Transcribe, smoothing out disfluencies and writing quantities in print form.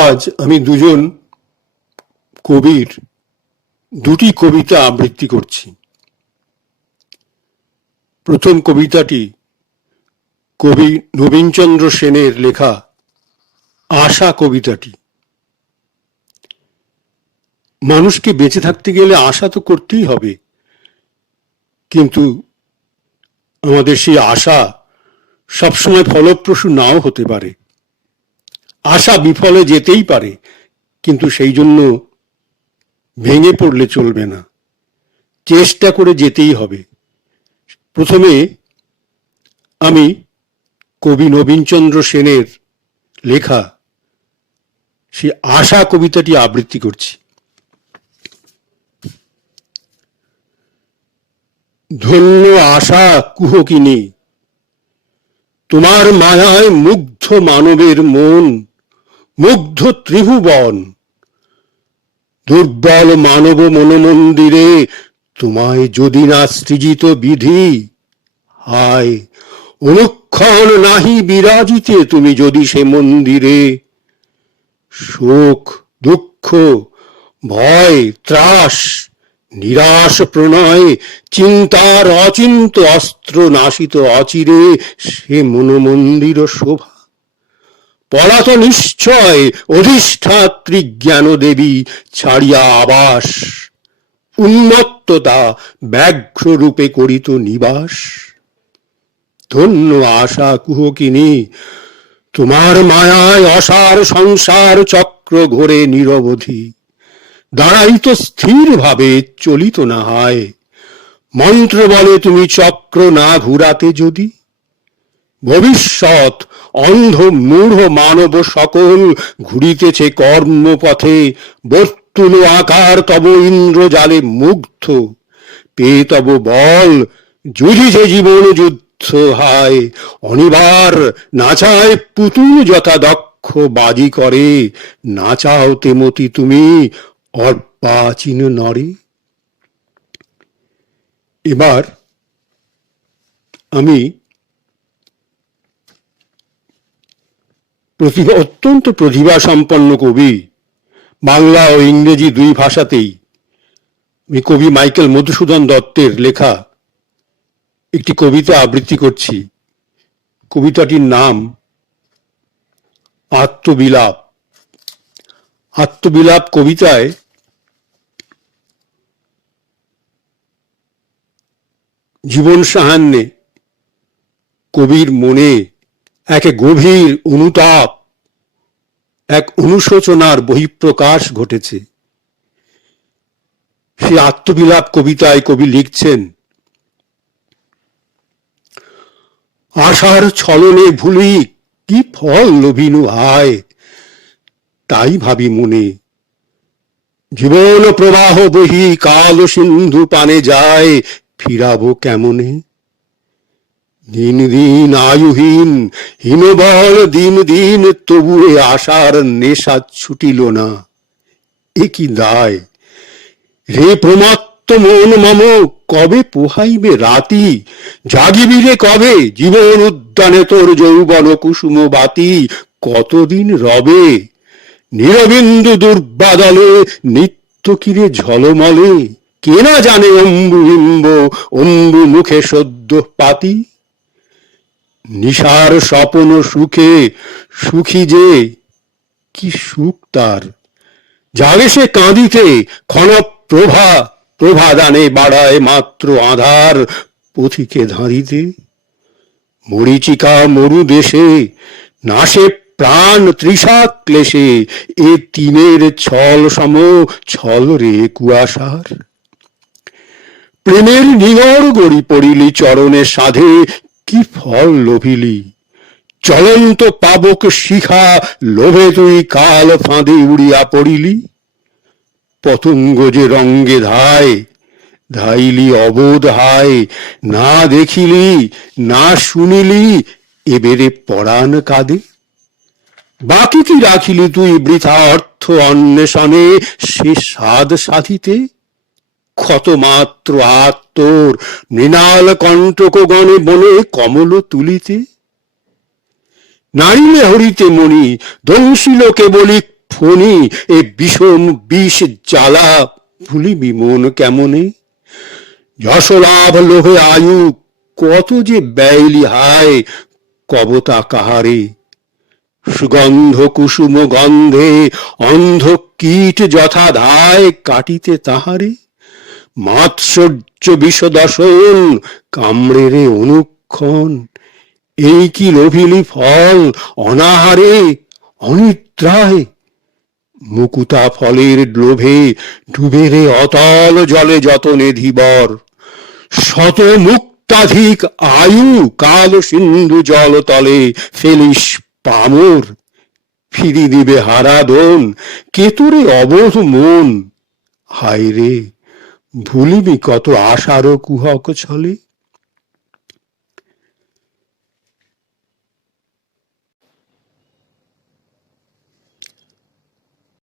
আজ আমি দুজন কবির দুটি কবিতা আবৃত্তি করছি। প্রথম কবিতাটি কবি নবীনচন্দ্র সেনের লেখা আশা কবিতাটি। মানুষকে বেঁচে থাকতে গেলে আশা তো করতেই হবে, কিন্তু আমাদের সেই আশা সবসময় ফলপ্রসূ নাও হতে পারে। আশা বিফলে যেতেই পারে, কিন্তু সেই জন্য ভেঙে পড়লে চলবে না, চেষ্টা করে যেতেই হবে। প্রথমে আমি কবি নবীনচন্দ্র সেনের লেখা সে আশা কবিতাটি আবৃত্তি করছি। ধন্য আশা কুহকিনী, তোমার মায়ায় মুগ্ধ মানবের মন, মুগ্ধ ত্রিভুবন। দুর্বল মানব মনমন্দিরে তোমায় যদি না সৃজিত বিধি, হায় অনুক্ষণ নাহি বিরাজিতে তুমি যদি সে মন্দিরে। শোক দুঃখ ভয় ত্রাস নিরাশ প্রণয় চিন্তার অচিন্ত অস্ত্র নাশিত অচিরে সে মনোমন্দির শোভা। পলাত নিশ্চয় অধিষ্ঠাত্রী জ্ঞান দেবী ছাড়িয়া আবাস, উন্মত্ততা ব্যাঘ্র রূপে করিত নিবাস। ধন্য আশা কুহকিনী, তোমার মায়ায় অসার সংসার চক্র ঘোরে নিরবধি। দাঁড়াইত স্থির ভাবে চলিত না হয়, মন্ত্র বলে তুমি চক্র না ঘুরাতে যদি। ভবিষ্যৎ অন্ধ মূঢ় মানব সকল ঘুরিতেছে কর্মপথে, বর্তুল আকার তব ইন্দ্রজালে মুগ্ধ। পেয়ে তব বল যুধিছে জীবন যুদ্ধ, হায় অনিবার নাচায় পুতুল যথা দক্ষ বাজি করে, নাচাও তেমতি তুমি অর্বাচীন নরে। এবার আমি অত্যন্ত প্রতিভা সম্পন্ন কবি, বাংলা ও ইংরেজি দুই ভাষাতেই আমি কবি মাইকেল মধুসূদন দত্তের লেখা একটি কবিতা আবৃত্তি করছি। কবিতাটির নাম আত্মবিলাপ। আত্মবিলাপ কবিতায় জীবন সাহান্যে কবির মনে এক গভীর অনুতাপ, এক অনুশোচনার বহিঃপ্রকাশ ঘটেছে। সেই আত্মবিলাপ কবিতায় কবি লিখছেন, আশার ছলনে ভুলি কি ফল লোভিনু হায়, তাই ভাবি মনে জীবন প্রবাহ বহি কাল সিন্ধু পানে যায়, ফিরাবো কেমনে। দিন দিন আয়ুহীন হীনবল দিন দিন, তবু এ আশার নেশা ছুটিল না। এ কি দায় রে প্রমাত্ত মন মম, কবে পোহাইবে রাতি, জাগিবি রে কবে জীবন উদ্যানে তোর যৌবন কুসুম বাতি। কতদিন রবে নিরবিন্দু দুর্বাদলে নিত্য কিরে ঝলমলে, কে না জানে অম্বুবিম্ব অম্বু মুখে সদ্য পাতি। নিশার স্বপন সুখে সুখী যে কি সুখ তার, জাগে সে কাঁদিতে ক্ষণ প্রভা, প্রভা দানে বাড়ায় মাত্র আধার পথিকে ধাঁধিতে। মরীচিকা মরু দেশে নাশে প্রাণ তৃষা ক্লেশে, এ তিনের ছল সম ছল রে কুয়াশার। প্রেমের নিগড় গড়ি পড়িলি চরণে সাধে, কি ফল লোভিলি চলন্ত পাবক শিখা, লোভে তুই কাল ফাঁদে উড়িয়া পড়িলি। পতঙ্গ যে রঙ্গে ধায় ধাইলি অবোধ হায়, না দেখিলি না শুনিলি এবেরে পরাণ কাঁদে। বাকি কি রাখিলি তুই বৃথা অর্থ অন্বেষণে, সে স্বাদ সাধিতে। ক্ষত মাত্র আত্মর মৃণাল কণ্টক গণে বনে কমল তুলিতে। নারীলে হরিতে মণি দংশিল কেবলি ফণি এ বিষম বিষ জ্বালা ভুলিবি মন কেমনে? যশলাভ লোভে আয়ু কত যে ব্যয়লি হায়, কবতা কাহারে? সুগন্ধ কুসুম গন্ধে অন্ধ কীট যথা ধায় কাটিতে তাহারে। মাৎসর্য বিষ দশন কামড়ে রে অনুক্ষণ, এই কি লোভিলি ফল অনাহারে অনিদ্রায়? মুকুতা ফলের লোভে ডুবে রে অতল জলে যতনে ধীবর। শত মুক্তাধিক আয়ু কাল সিন্ধু জল তলে ফেলিস পামর। ফিরি দিবে হারাদন কে তোরে অবোধ মন, হায় রে ভুলিবি কত আশার কুহক ছলে?